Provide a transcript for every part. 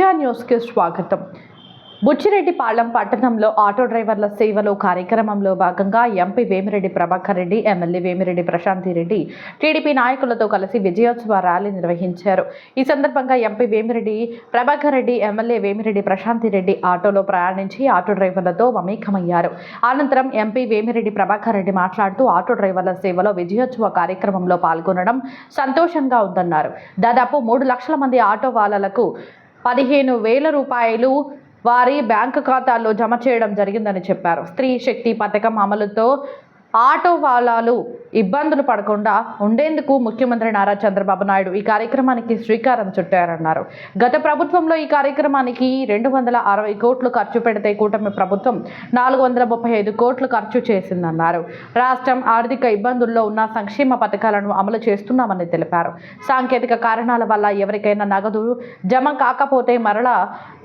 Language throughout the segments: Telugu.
తేజ న్యూస్కి స్వాగతం. బుచ్చిరెడ్డిపాళెం పట్టణంలో ఆటో డ్రైవర్ల సేవలో కార్యక్రమంలో భాగంగా MP Vemireddy Prabhakar Reddy MLA Vemireddy Prashanthi Reddy TDP నాయకులతో కలిసి విజయోత్సవ ర్యాలీ నిర్వహించారు. ఈ సందర్భంగా ఎంపీ వేమిరెడ్డి ప్రభాకర్ రెడ్డి ఎమ్మెల్యే వేమిరెడ్డి ప్రశాంతి రెడ్డి ఆటోలో ప్రయాణించి ఆటో డ్రైవర్లతో మమేకమయ్యారు అనంతరం ఎంపీ వేమిరెడ్డి ప్రభాకర్ రెడ్డి మాట్లాడుతూ ఆటో డ్రైవర్ల సేవలో విజయోత్సవ కార్యక్రమంలో పాల్గొనడం సంతోషంగా ఉందన్నారు. దాదాపు మూడు లక్షల మంది ఆటో వాళ్ళకు పదిహేను వేల రూపాయలు వారి బ్యాంకు ఖాతాల్లో జమ చేయడం జరిగిందని చెప్పారు. స్త్రీ శక్తి పథకం అమలుతో ఆటో వాలాలు ఇబ్బందులు పడకుండా ఉండేందుకు ముఖ్యమంత్రి నారా చంద్రబాబు నాయుడు ఈ కార్యక్రమానికి శ్రీకారం చుట్టారన్నారు. గత ప్రభుత్వంలో ఈ కార్యక్రమానికి రెండు వందల అరవై కోట్లు ఖర్చు పెడితే కూటమి ప్రభుత్వం నాలుగు వందల ముప్పై ఐదు కోట్లు ఖర్చు చేసిందన్నారు. రాష్ట్రం ఆర్థిక ఇబ్బందుల్లో ఉన్న సంక్షేమ పథకాలను అమలు చేస్తున్నామని తెలిపారు. సాంకేతిక కారణాల వల్ల ఎవరికైనా నగదు జమ కాకపోతే మరలా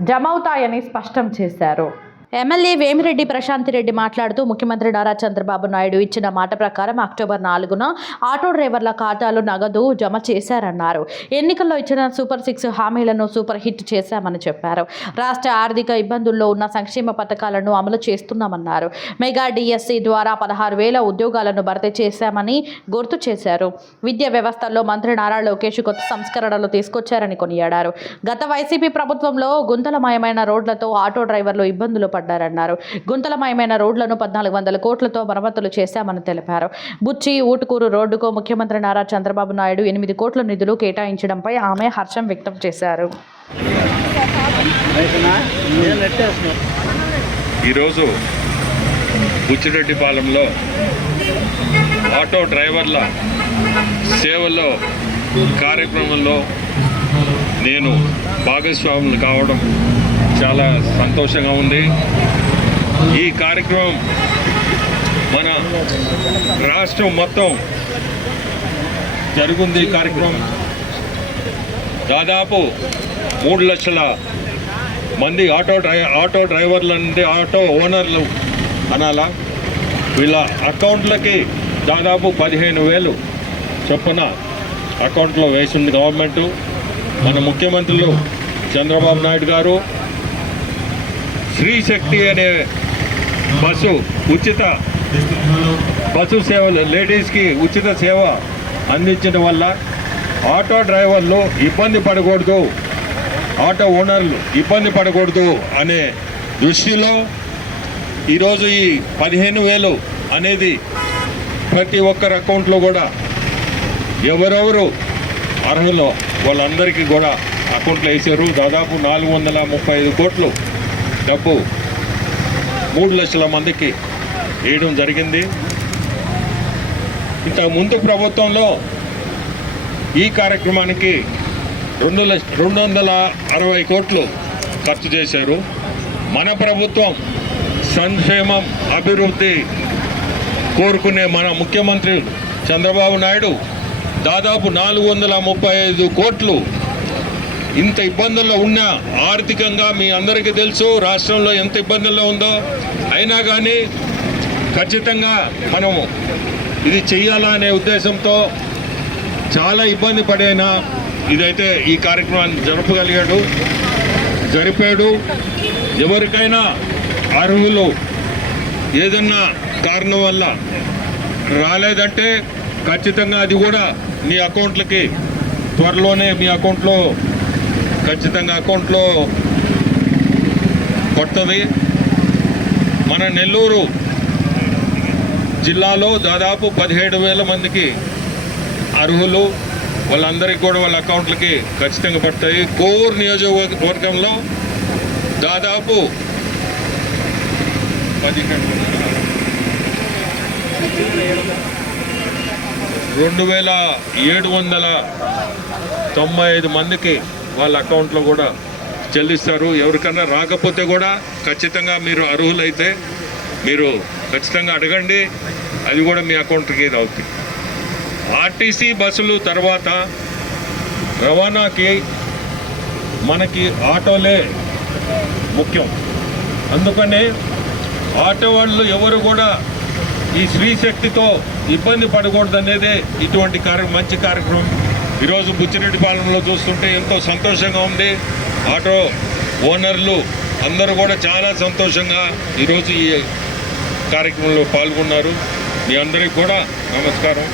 జమ అవుతాయని స్పష్టం చేశారు. ఎమ్మెల్యే వేమిరెడ్డి ప్రశాంతి రెడ్డి మాట్లాడుతూ ముఖ్యమంత్రి నారా చంద్రబాబు నాయుడు ఇచ్చిన మాట ప్రకారం అక్టోబర్ నాలుగున ఆటో డ్రైవర్ల ఖాతాలు నగదు జమ చేశారన్నారు. ఎన్నికల్లో ఇచ్చిన సూపర్ సిక్స్ హామీలను సూపర్ హిట్ చేశామని చెప్పారు. రాష్ట్ర ఆర్థిక ఇబ్బందుల్లో ఉన్న సంక్షేమ పథకాలను అమలు చేస్తున్నామన్నారు. మెగా డిఎస్సి ద్వారా పదహారు వేల ఉద్యోగాలను భర్తీ చేశామని గుర్తు చేశారు. విద్యా వ్యవస్థలో మంత్రి నారా లోకేష్ కొత్త సంస్కరణలు తీసుకొచ్చారని కొనియాడారు. గత వైసీపీ ప్రభుత్వంలో గుంతలమయమైన రోడ్లతో ఆటో డ్రైవర్లు ఇబ్బందులు పడ్డారన్నారు. గుంతలమయమైన రోడ్లను పద్నాలుగు వందల కోట్లతో మరమ్మతులు చేశామని తెలిపారు. బుచ్చి ఊటుకూరు రోడ్డుకు ముఖ్యమంత్రి నారా చంద్రబాబు నాయుడు ఎనిమిది కోట్ల నిధులు కేటాయించడంపై ఆమె హర్షం వ్యక్తం చేశారు. ఈరోజు బుచ్చిరెడ్డిపాలెంలో ఆటో డ్రైవర్ల సేవల్లో కార్యక్రమంలో నేను భాగస్వాములు కావడం చాలా సంతోషంగా ఉంది. ఈ కార్యక్రమం మన రాష్ట్రం మొత్తం జరుగుంది ఈ కార్యక్రమం. దాదాపు మూడు లక్షల మంది ఆటో డ్రై ఆటో డ్రైవర్ల నుండి ఆటో ఓనర్లు అనాలా. వీళ్ళ అకౌంట్లకి దాదాపు పదిహేను వేలు చొప్పున అకౌంట్లో వేసింది గవర్నమెంటు. మన ముఖ్యమంత్రులు చంద్రబాబు నాయుడు గారు శ్రీశక్తి అనే బస్సు ఉచిత బస్సు సేవలు లేడీస్కి ఉచిత సేవ అందించడం వల్ల ఆటో డ్రైవర్లు ఇబ్బంది పడకూడదు ఆటో ఓనర్లు ఇబ్బంది పడకూడదు అనే దృష్టిలో ఈరోజు ఈ పదిహేను వేలు అనేది ప్రతి ఒక్కరి అకౌంట్లో కూడా ఎవరెవరు అర్హులో వాళ్ళందరికీ కూడా అకౌంట్లో వేసారు. దాదాపు నాలుగు వందల ముప్పై ఐదు కోట్లు డబ్బు మూడు లక్షల మందికి వేయడం జరిగింది. ఇంతకుముందు ముందు ప్రభుత్వంలో ఈ కార్యక్రమానికి రెండు లక్ష రెండు వందల అరవై కోట్లు ఖర్చు చేశారు. మన ప్రభుత్వం సంక్షేమం అభివృద్ధి కోరుకునే మన ముఖ్యమంత్రి చంద్రబాబు నాయుడు దాదాపు నాలుగు వందల ముప్పై ఐదు కోట్లు ఇంత ఇబ్బందుల్లో ఉన్న ఆర్థికంగా మీ అందరికీ తెలుసు రాష్ట్రంలో ఎంత ఇబ్బందుల్లో ఉందో. అయినా కానీ ఖచ్చితంగా మనము ఇది చేయాలనే అనే ఉద్దేశంతో చాలా ఇబ్బంది పడైనా. ఇదైతే ఈ కార్యక్రమాన్ని జరపగలిగాడు. జరిపాడు. ఎవరికైనా అర్హులు ఏదన్నా కారణం వల్ల రాలేదంటే ఖచ్చితంగా అది కూడా మీ అకౌంట్లకి త్వరలోనే మీ అకౌంట్లో ఖచ్చితంగా అకౌంట్లో కొడుతుంది మన నెల్లూరు జిల్లాలో దాదాపు పదిహేడు వేల మందికి అర్హులు. వాళ్ళందరికీ కూడా వాళ్ళ అకౌంట్లకి ఖచ్చితంగా పడతాయి. కోర్ నియోజకవర్గంలో దాదాపు రెండు వేల ఏడు వందల తొంభై ఐదు మందికి వాళ్ళ అకౌంట్లో కూడా చెల్లిస్తారు. ఎవరికన్నా రాకపోతే కూడా ఖచ్చితంగా మీరు అర్హులైతే మీరు ఖచ్చితంగా అడగండి. అది కూడా మీ అకౌంట్కి ఇది అవుతుంది. ఆర్టీసీ బస్సులు తర్వాత రవాణాకి మనకి ఆటోలే ముఖ్యం. అందుకనే ఆటో వాళ్ళు ఎవరు కూడా ఈ స్త్రీ శక్తితో ఇబ్బంది పడకూడదు అనేదే ఇటువంటి కార్య మంచి కార్యక్రమం. ఈరోజు బుచ్చిరెడ్డిపాలెంలో చూస్తుంటే ఎంతో సంతోషంగా ఉంది. ఆటో ఓనర్లు అందరూ కూడా చాలా సంతోషంగా ఈరోజు ఈ కార్యక్రమంలో పాల్గొన్నారు. మీ అందరికీ కూడా నమస్కారం.